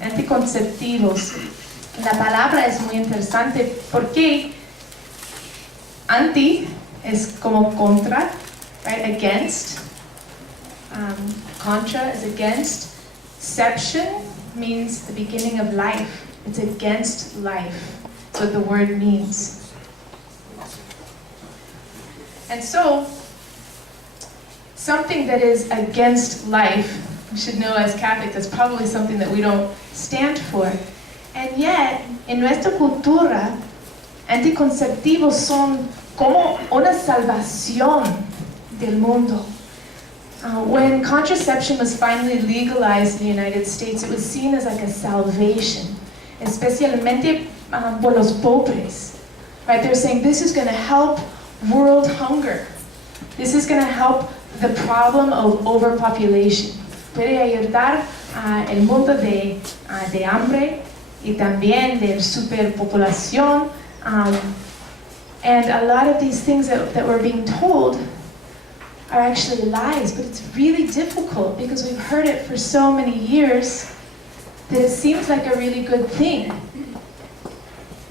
Anticonceptivos. La palabra es muy interesante porque anti es como contra, right? Against. Contra is against. Ception means the beginning of life. It's against life. That's what the word means. And so, something that is against life, we should know as Catholics, that's probably something that we don't stand for. And yet, en nuestra cultura, anticonceptivos son como una salvación del mundo. When contraception was finally legalized in the United States, it was seen as like a salvation, especialmente por los pobres. Right? They're saying this is going to help world hunger. This is going to help the problem of overpopulation. Puede ayudar el mundo de hambre y también de superpopulación. And a lot of these things that we're being told are actually lies, but it's really difficult because we've heard it for so many years that it seems like a really good thing.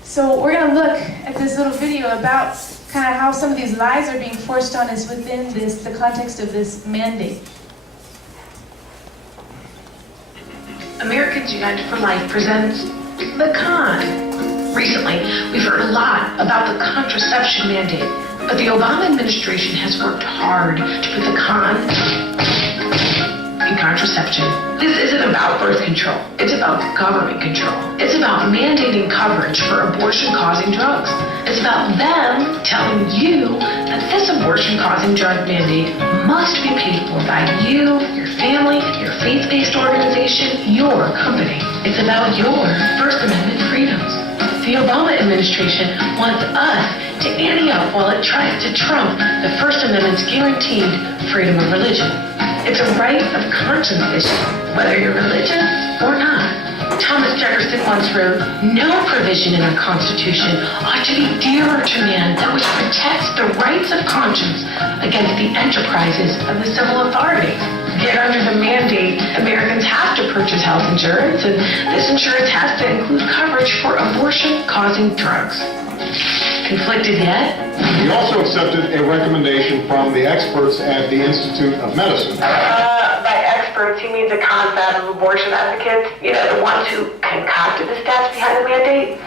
So we're going to look at this little video about kind of how some of these lies are being forced on us within the context of this mandate. Americans United for Life presents The Con. Recently, we've heard a lot about the contraception mandate, but the Obama administration has worked hard to put the con in contraception. This isn't about birth control. It's about government control. It's about mandating coverage for abortion-causing drugs. It's about them telling you that this abortion-causing drug mandate must be paid for by you, your family, your faith-based organization, your company. It's about your First Amendment freedoms. The Obama administration wants us to ante up while it tries to trump the First Amendment's guaranteed freedom of religion. It's a right of conscience issue, whether you're religious or not. Thomas Jefferson once wrote, "No provision in our Constitution ought to be dearer to man that which protects the rights of conscience against the enterprises of the civil authorities." Yet under the mandate, Americans have to purchase health insurance, and this insurance has to include coverage for abortion-causing drugs. Conflicted yet? He also accepted a recommendation from the experts at the Institute of Medicine. By experts, he means a confab of abortion advocates, the ones who concocted the stats behind the mandate.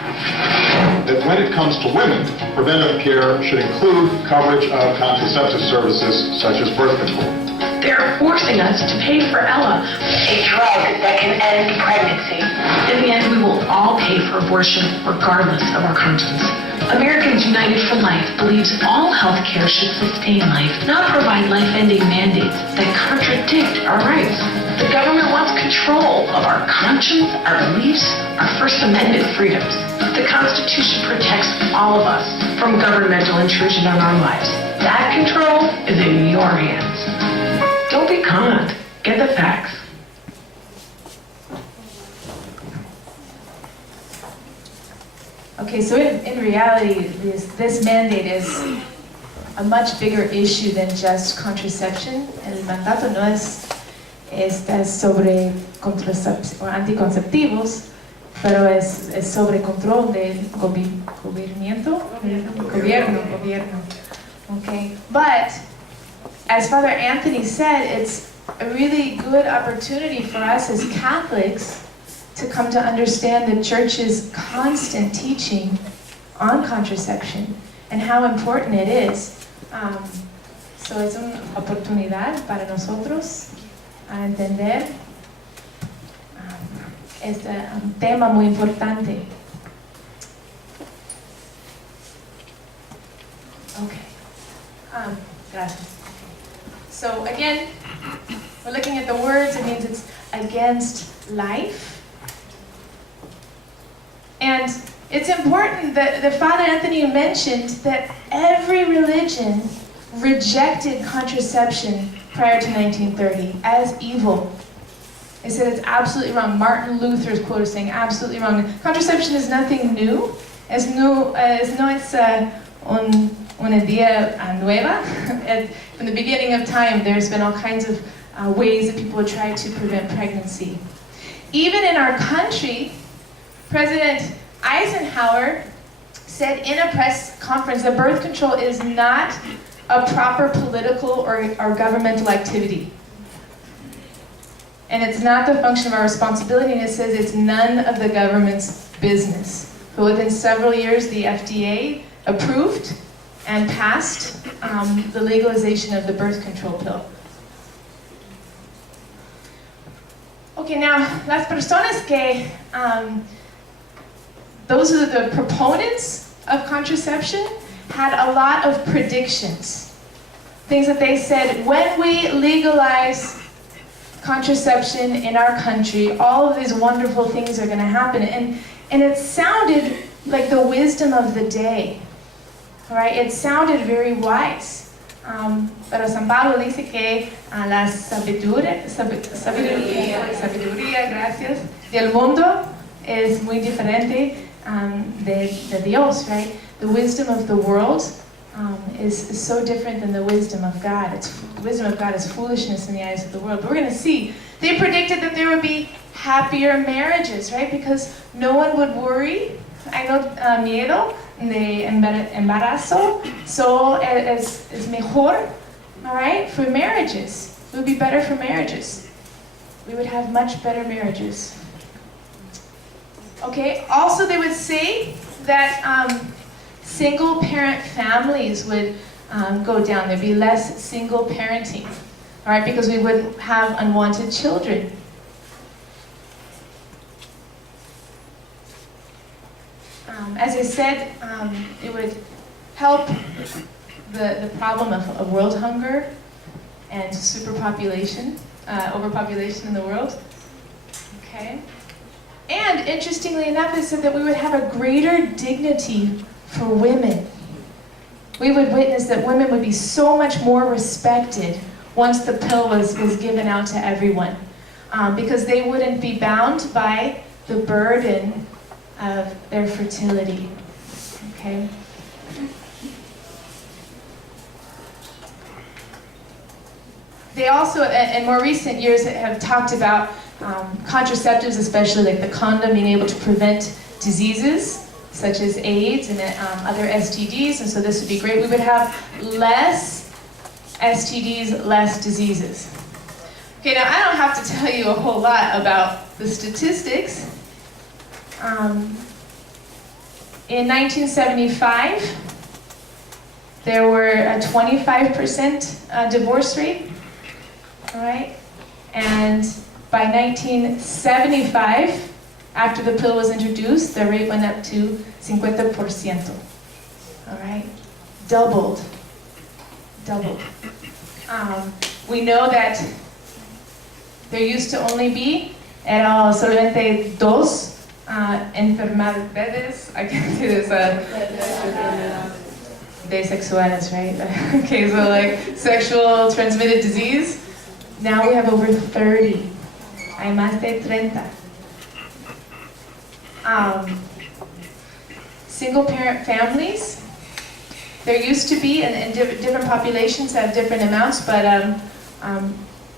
That when it comes to women, preventive care should include coverage of contraceptive services such as birth control. They're forcing us to pay for Ella, a drug that can end pregnancy. In the end, we will all pay for abortion regardless of our conscience. Americans United for Life believes all health care should sustain life, not provide life-ending mandates that contradict our rights. The government wants control of our conscience, our beliefs, our First Amendment freedoms. The Constitution protects all of us from governmental intrusion on our lives. That control is in your hands. Don't be conned. Get the facts. Okay, so in reality, this mandate is a much bigger issue than just contraception. El mandato no es sobre anticonceptivos, pero es sobre control del gobierno. Okay, but as Father Anthony said, it's a really good opportunity for us as Catholics to come to understand the Church's constant teaching on contraception and how important it is. So es una oportunidad para nosotros a entender este tema muy importante. Okay. Gracias. So again, we're looking at the words. It means it's against life. And it's important that Father Anthony mentioned that every religion rejected contraception prior to 1930 as evil. They said it's absolutely wrong. Martin Luther's quote is saying absolutely wrong. Contraception is nothing new. No es una idea nueva. From the beginning of time, there's been all kinds of ways that people have tried to prevent pregnancy. Even in our country, President Eisenhower said in a press conference that birth control is not a proper political or governmental activity. And it's not the function of our responsibility, and it says it's none of the government's business. But within several years, the FDA approved and passed the legalization of the birth control pill. Okay, now, las personas que, those are the proponents of contraception, had a lot of predictions. Things that they said, when we legalize contraception in our country, all of these wonderful things are going to happen. And it sounded like the wisdom of the day, right? It sounded very wise. Pero San Pablo dice que la sabiduría, gracias, del mundo es muy diferente de Dios, right? The wisdom of the world is so different than the wisdom of God. The wisdom of God is foolishness in the eyes of the world. But we're going to see. They predicted that there would be happier marriages, right? Because no one would worry. Hay no miedo de embarazo. So es mejor, all right, for marriages. It would be better for marriages. We would have much better marriages. Okay, also they would say that single parent families would go down. There'd be less single parenting, all right, because we wouldn't have unwanted children. As I said, it would help the problem of world hunger and superpopulation, overpopulation in the world. Okay. And interestingly enough, it said that we would have a greater dignity for women. We would witness that women would be so much more respected once the pill was given out to everyone, because they wouldn't be bound by the burden of their fertility. Okay? They also, in more recent years, have talked about contraceptives, especially like the condom, being able to prevent diseases such as AIDS and other STDs, and so this would be great. We would have less STDs, less diseases. Okay, now I don't have to tell you a whole lot about the statistics. In 1975, there were a 25% divorce rate, all right? And by 1975, after the pill was introduced, the rate went up to 50%, all right? Doubled. We know that there used to only be, era solamente dos enfermedades, I can't say this, de sexuales, right? Okay, so like sexual transmitted disease. Now we have over 30. Hay más de 30. Single parent families, there used to be, and different populations have different amounts, but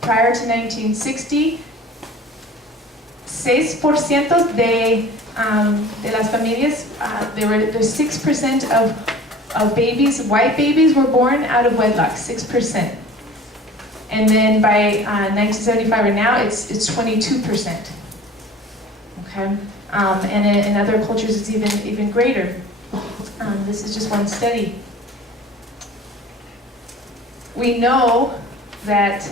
prior to 1960, 6% de las familias, there's 6% of babies, white babies, were born out of wedlock, 6%. And then by 1975 or now, it's 22%. Okay, and in other cultures, it's even greater. This is just one study. We know that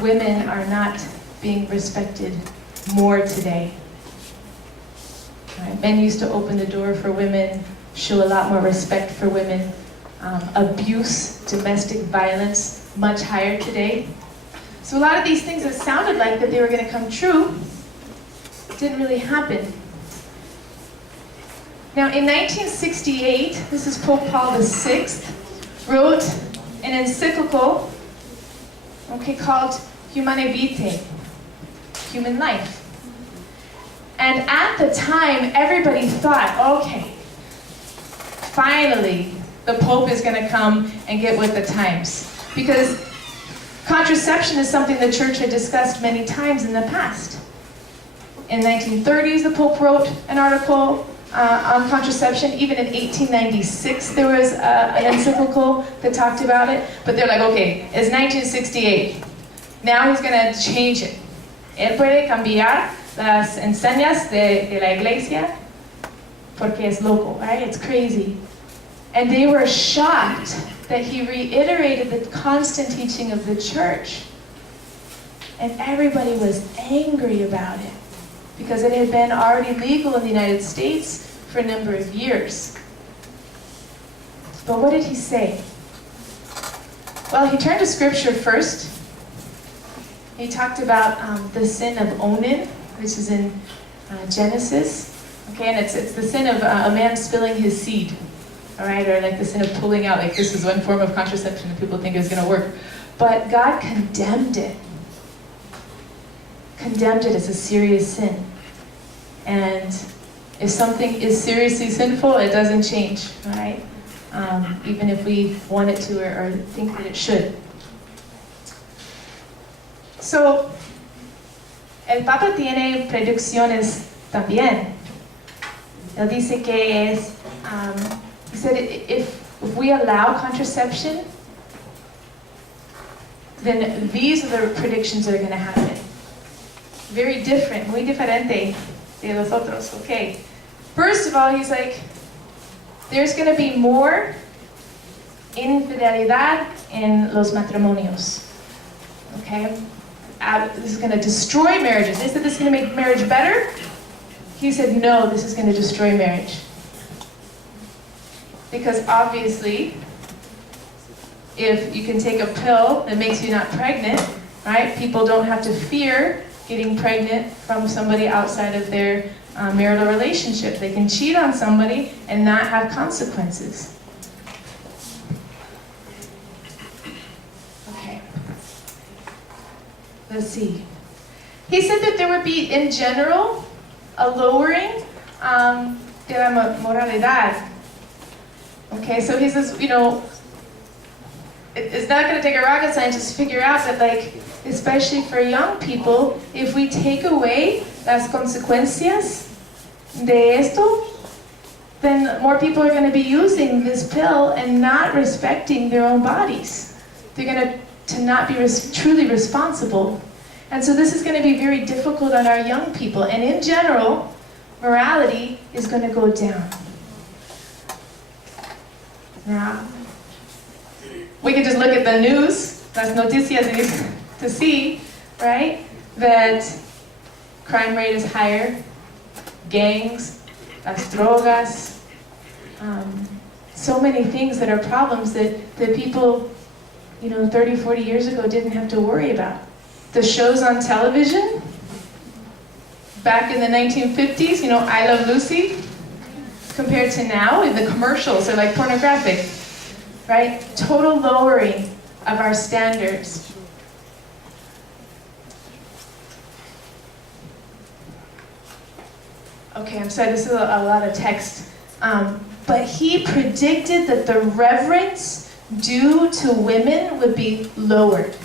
women are not being respected more today. Right? Men used to open the door for women, show a lot more respect for women. Abuse, domestic violence, much higher today. So a lot of these things that sounded like that they were going to come true didn't really happen. Now in 1968, this is Pope Paul VI, wrote an encyclical, okay, called Humanae Vitae, human life. And at the time, everybody thought, okay, finally, the Pope is going to come and get with the times. Because contraception is something the church had discussed many times in the past. In the 1930s, the Pope wrote an article on contraception. Even in 1896, there was an encyclical that talked about it. But they're like, okay, it's 1968. Now he's going to change it. Él puede cambiar las enseñas de la iglesia porque es loco, right? It's crazy. And they were shocked that he reiterated the constant teaching of the church. And everybody was angry about it because it had been already legal in the United States for a number of years. But what did he say? Well, he turned to scripture first. He talked about the sin of Onan, which is in Genesis. Okay, and it's the sin of a man spilling his seed. All right, or like the sin of pulling out. Like this is one form of contraception that people think is going to work. But God condemned it. Condemned it as a serious sin. And if something is seriously sinful, it doesn't change, right? Even if we want it to or think that it should. So, el Papa tiene predicciones también. Él dice que es, he said if we allow contraception, then these are the predictions that are going to happen. Very different, muy diferente de los otros, okay. First of all, he's like, there's going to be more infidelidad in los matrimonios, okay. This is going to destroy marriages. Is that this going to make marriage better? He said, no, this is going to destroy marriage. Because obviously, if you can take a pill that makes you not pregnant, right? People don't have to fear getting pregnant from somebody outside of their marital relationship. They can cheat on somebody and not have consequences. Okay. Let's see. He said that there would be, in general, a lowering de la moralidad. Okay, so he says, you know, it's not going to take a rocket scientist to figure out that, like, especially for young people, if we take away las consecuencias de esto, then more people are going to be using this pill and not respecting their own bodies. They're going to not be truly responsible. And so this is going to be very difficult on our young people. And in general, morality is going to go down. Now, we can just look at the news, las noticias, to see, right, that crime rate is higher, gangs, las drogas, so many things that are problems that people, 30, 40 years ago didn't have to worry about. The shows on television, back in the 1950s, I Love Lucy, compared to now, the commercials are like pornographic, right? Total lowering of our standards. Okay, I'm sorry, this is a lot of text. But he predicted that the reverence due to women would be lowered.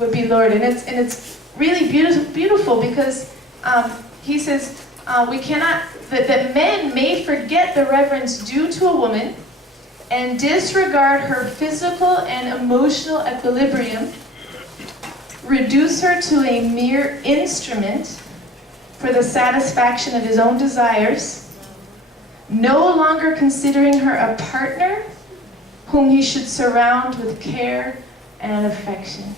And it's really beautiful because he says we cannot, that men may forget the reverence due to a woman and disregard her physical and emotional equilibrium, reduce her to a mere instrument for the satisfaction of his own desires, no longer considering her a partner whom he should surround with care and affection.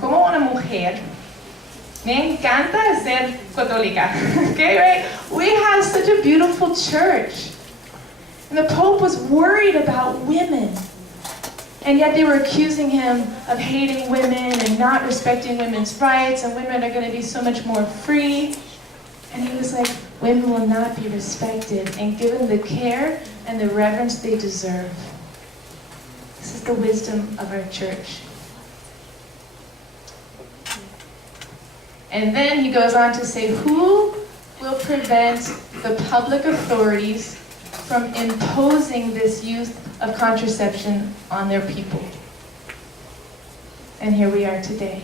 Como una mujer, me encanta ser católica, okay, right? We have such a beautiful church. And the Pope was worried about women. And yet they were accusing him of hating women and not respecting women's rights, and women are going to be so much more free. And he was like, women will not be respected and given the care and the reverence they deserve. This is the wisdom of our church. And then he goes on to say, who will prevent the public authorities from imposing this use of contraception on their people? And here we are today.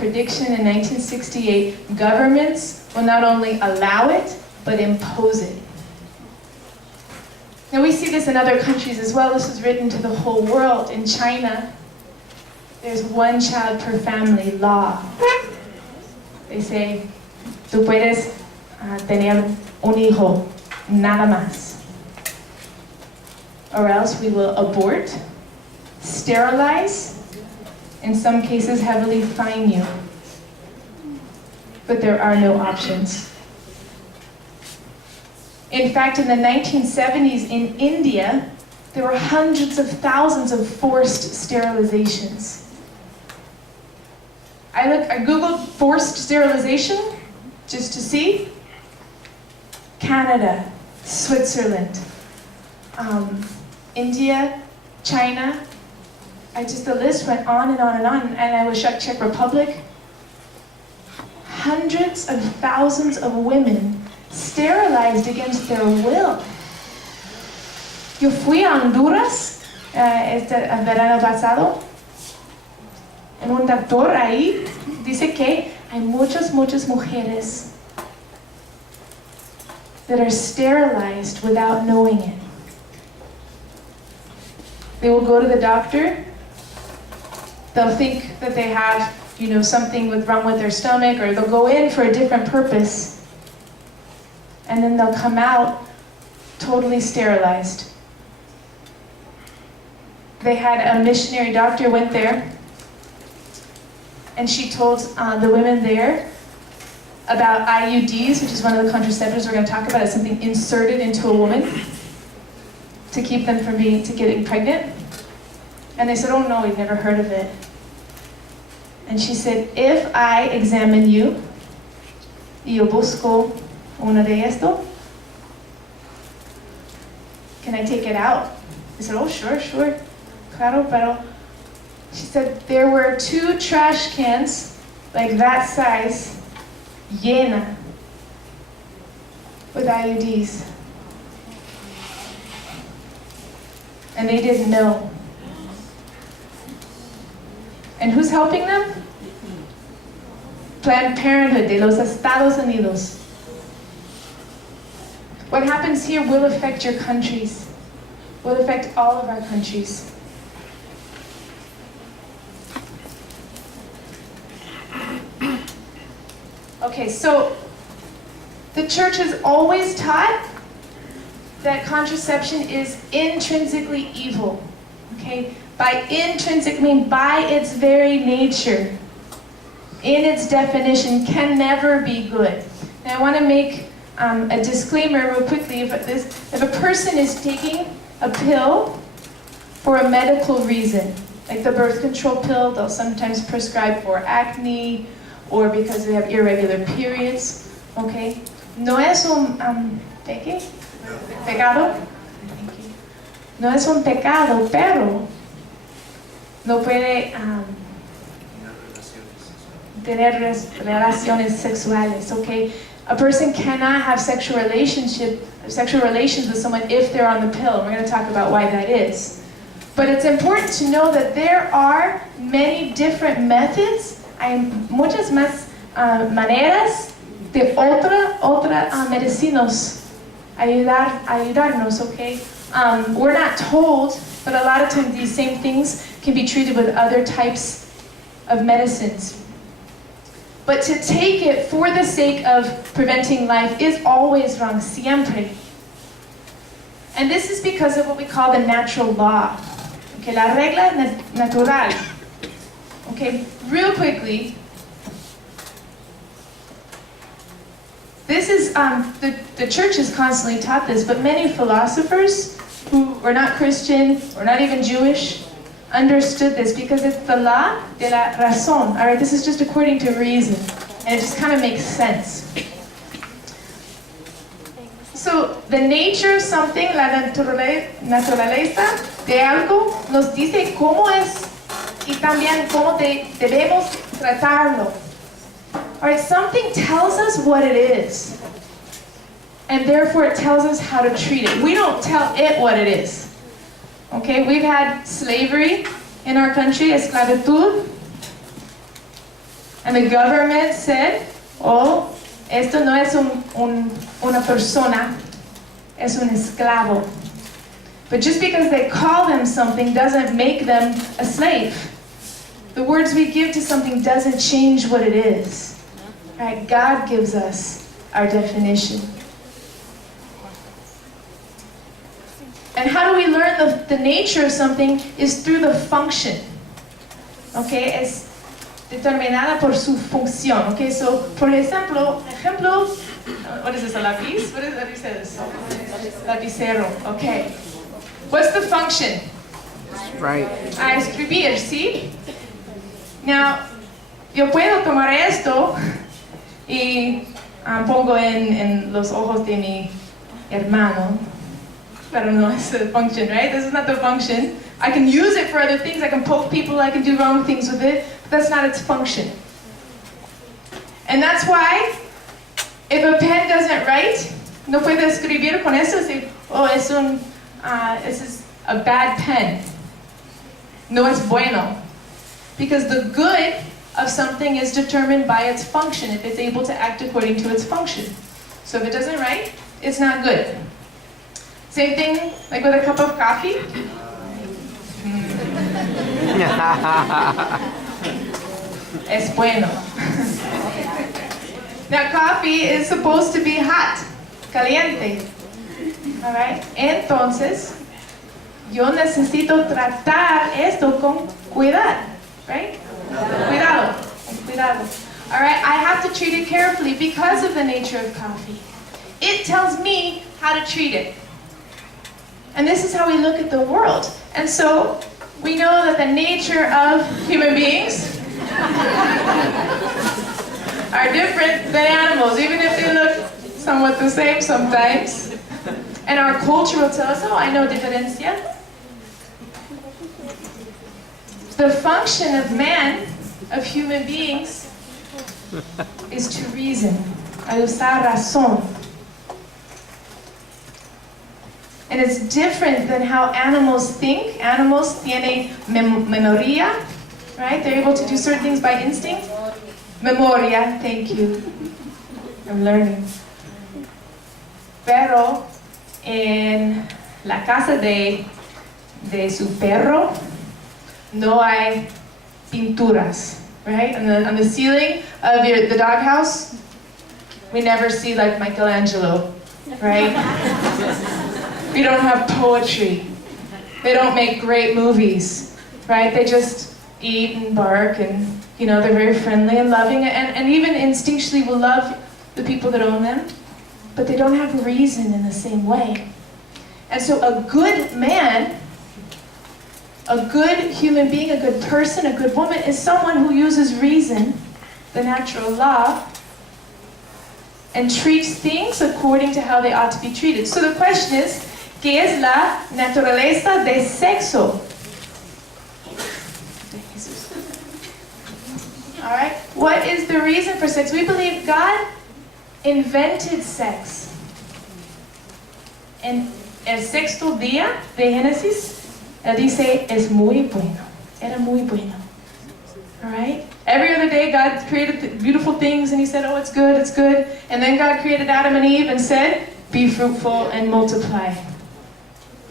prediction in 1968, governments will not only allow it, but impose it. Now we see this in other countries as well. This was written to the whole world. In China, there's one child per family law. They say, tú puedes tener un hijo, nada más. Or else we will abort, sterilize, in some cases heavily fine you. But there are no options. In fact, in the 1970s in India, there were hundreds of thousands of forced sterilizations. I Googled forced sterilization just to see. Canada, Switzerland, India, China. The list went on and on and on. And I was Czech Republic. Hundreds of thousands of women sterilized against their will. Yo fui a Honduras el verano pasado. En un doctor ahí dice que hay muchas mujeres that are sterilized without knowing it. They will go to the doctor. They'll think that they have, something wrong with their stomach, or they'll go in for a different purpose. And then they'll come out totally sterilized. They had a missionary doctor went there, and she told the women there about IUDs, which is one of the contraceptives we're going to talk about. It's something inserted into a woman to keep them from getting pregnant. And they said, oh no, we've never heard of it. And she said, if I examine you, y yo busco uno de esto, can I take it out? I said, oh sure, claro, pero. She said there were 2 trash cans, like that size, llena, with IUDs. And they didn't know. And who's helping them? Planned Parenthood de los Estados Unidos. What happens here will affect your countries, will affect all of our countries. Okay, so the church has always taught that contraception is intrinsically evil. Okay? By intrinsic, I mean by its very nature, in its definition, can never be good. Now I want to make a disclaimer real quickly. If a person is taking a pill for a medical reason, like the birth control pill, they'll sometimes prescribe for acne or because they have irregular periods, okay? No es un pecado. No es un pecado, pero no puede tener relaciones sexuales, okay? A person cannot have sexual relations with someone if they're on the pill. We're going to talk about why that is. But it's important to know that there are many different methods. Hay muchas más maneras de medicinos ayudarnos, okay? We're not told, but a lot of times these same things can be treated with other types of medicines. But to take it for the sake of preventing life is always wrong, siempre. And this is because of what we call the natural law. Okay, la regla natural. Okay, real quickly, this is, the church has constantly taught this, but many philosophers who were not Christian or not even Jewish understood this because it's the law de la razón. All right, this is just according to reason, and it just kind of makes sense. So, the nature of something, la naturaleza de algo, nos dice cómo es y también cómo debemos tratarlo. All right, something tells us what it is, and therefore it tells us how to treat it. We don't tell it what it is. Okay, we've had slavery in our country, esclavitud. And the government said, oh, esto no es una persona, es un esclavo. But just because they call them something doesn't make them a slave. The words we give to something doesn't change what it is. Right? God gives us our definition. And how do we learn the nature of something is through the function. Okay, es determinada por su función. Okay, so, por ejemplo, what is this, a lápiz? What do you say this? Lapicero, okay. What's the function? Right. A escribir, ¿sí? Now, yo puedo tomar esto y pongo en los ojos de mi hermano, pero no es the function, right? This is not the function. I can use it for other things. I can poke people. I can do wrong things with it. But that's not its function. And that's why, if a pen doesn't write, no puede escribir con eso. Decir, oh, this is a bad pen. No es bueno. Because the good of something is determined by its function, if it's able to act according to its function. So if it doesn't write, it's not good. Same thing like with a cup of coffee. Es bueno. Now coffee is supposed to be hot, caliente. Alright? Entonces, yo necesito tratar esto con cuidado. Right? Cuidado. Cuidado. Alright? I have to treat it carefully because of the nature of coffee. It tells me how to treat it. And this is how we look at the world. And so, we know that the nature of human beings are different than animals, even if they look somewhat the same sometimes. And our culture will tell us, oh, I know diferencia. The function of man, of human beings, is to reason, a usar razón. And it's different than how animals think. Animals tienen memoria, right? They're able to do certain things by instinct. Memoria, thank you. I'm learning. Pero en la casa de su perro no hay pinturas, right? On the ceiling of the doghouse, we never see like Michelangelo, right? We don't have poetry. They don't make great movies, right? They just eat and bark and, they're very friendly and loving and even instinctually will love the people that own them, but they don't have reason in the same way. And so a good man, a good human being, a good person, a good woman is someone who uses reason, the natural law, and treats things according to how they ought to be treated. So the question is, ¿qué es la naturaleza de sexo? All right. What is the reason for sex? We believe God invented sex. En el sexto día de Génesis, Él dice, es muy bueno. Era muy bueno. All right. Every other day, God created beautiful things, and He said, oh, it's good, it's good. And then God created Adam and Eve and said, be fruitful and multiply.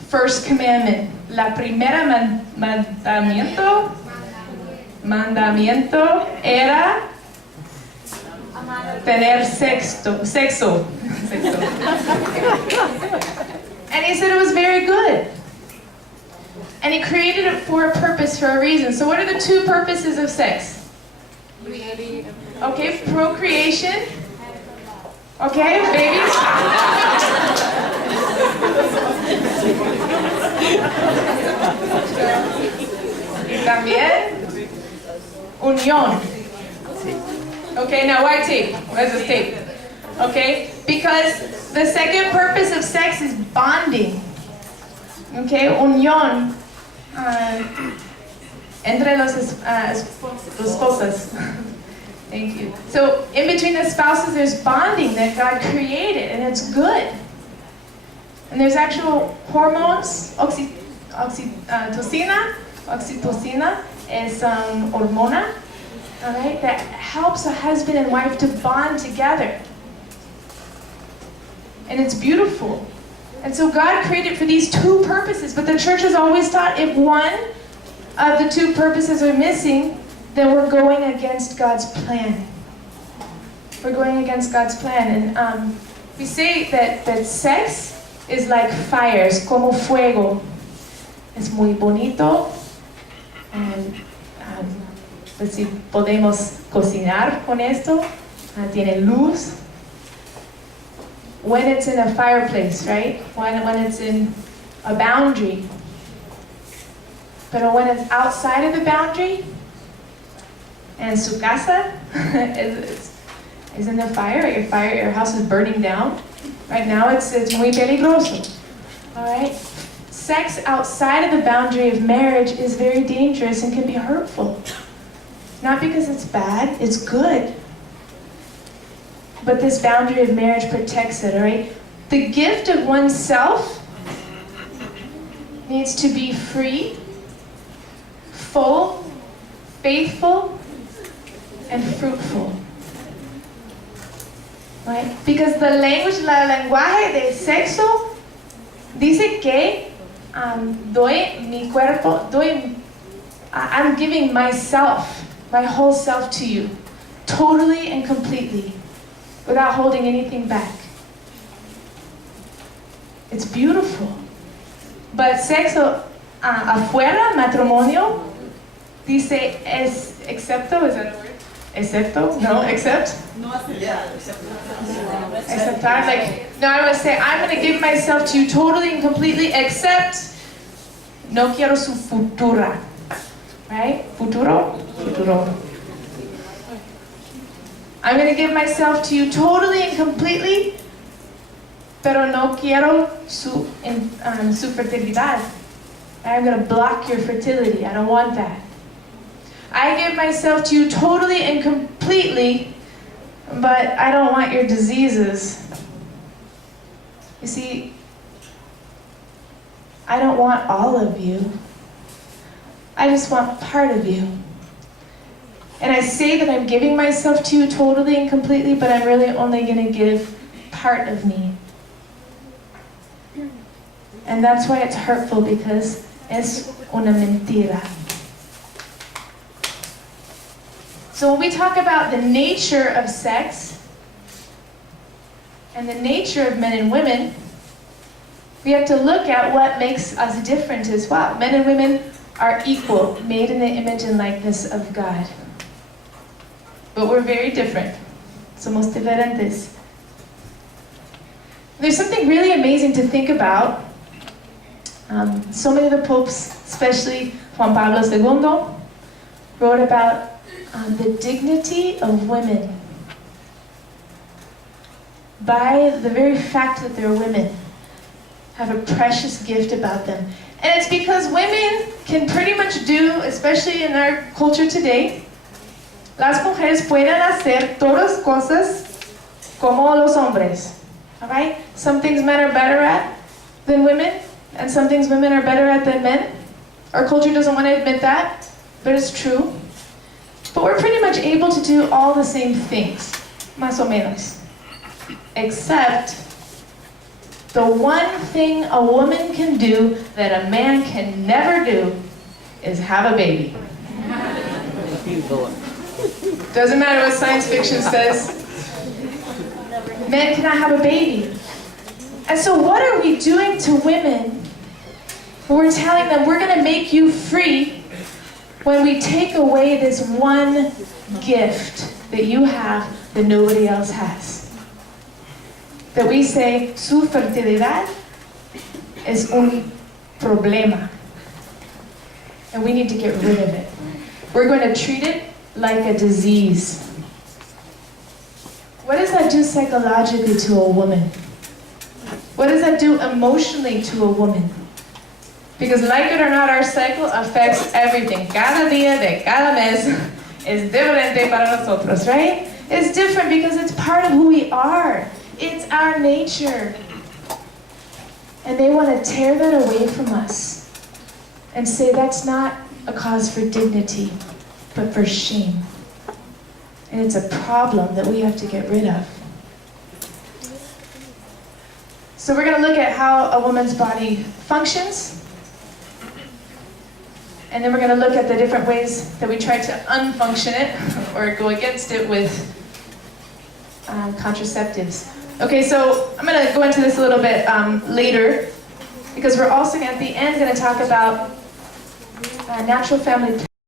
First commandment, la primera mandamiento era tener sexo. And He said it was very good. And He created it for a purpose, for a reason. So what are the two purposes of sex? Okay, procreation. Okay, babies. Y también unión. Okay, now why tape? Where's this tape? Okay, because the second purpose of sex is bonding. Okay, unión entre los esposas. Thank you. So in between the spouses, there's bonding that God created, and it's good. And there's actual hormones, oxytocina es hormona all right, that helps a husband and wife to bond together. And it's beautiful. And so God created for these two purposes, but the church has always taught if one of the two purposes are missing, then we're going against God's plan. We're going against God's plan. And we say that sex is like fire, es como fuego. Es muy bonito. And pues si podemos cocinar con esto, tiene luz. When it's in a fireplace, right? When it's in a boundary. But when it's outside of the boundary, and su casa is in the fire, your house is burning down. Right now it's muy peligroso. All right? Sex outside of the boundary of marriage is very dangerous and can be hurtful. Not because it's bad, it's good. But this boundary of marriage protects it, all right? The gift of oneself needs to be free, full, faithful, and fruitful. Right? Because the lenguaje de sexo dice que doy mi cuerpo, I'm giving myself, my whole self to you, totally and completely, without holding anything back. It's beautiful. But sexo afuera, matrimonio, dice es excepto, is that a word? Excepto? No, except? Acceptar, like, no, I want to say, I'm going to give myself to you totally and completely, except no quiero su futura. Right? Futuro? Futuro. I'm going to give myself to you totally and completely, pero no quiero su fertilidad. I'm going to block your fertility. I don't want that. I give myself to you totally and completely, but I don't want your diseases. You see, I don't want all of you. I just want part of you. And I say that I'm giving myself to you totally and completely, but I'm really only going to give part of me. And that's why it's hurtful, because es una mentira. So when we talk about the nature of sex and the nature of men and women, we have to look at what makes us different as well. Men and women are equal, made in the image and likeness of God. But we're very different. Somos diferentes. There's something really amazing to think about. So many of the popes, especially Juan Pablo II, wrote about the dignity of women by the very fact that they're women, have a precious gift about them. And it's because women can pretty much do, especially in our culture today, las mujeres pueden hacer todas cosas como los hombres. All right? Some things men are better at than women, and some things women are better at than men. Our culture doesn't want to admit that, but it's true. But we're pretty much able to do all the same things, más o menos. Except the one thing a woman can do that a man can never do is have a baby. Doesn't matter what science fiction says. Men cannot have a baby. And so what are we doing to women when we're telling them we're going to make you free when we take away this one gift that you have that nobody else has? That we say, su fertilidad es un problema. And we need to get rid of it. We're going to treat it like a disease. What does that do psychologically to a woman? What does that do emotionally to a woman? Because like it or not, our cycle affects everything. Cada día de cada mes es diferente para nosotros, right? It's different because it's part of who we are. It's our nature. And they want to tear that away from us and say that's not a cause for dignity, but for shame. And it's a problem that we have to get rid of. So we're going to look at how a woman's body functions. And then we're going to look at the different ways that we try to unfunction it or go against it with contraceptives. Okay, so I'm going to go into this a little bit later, because we're also at the end going to talk about natural family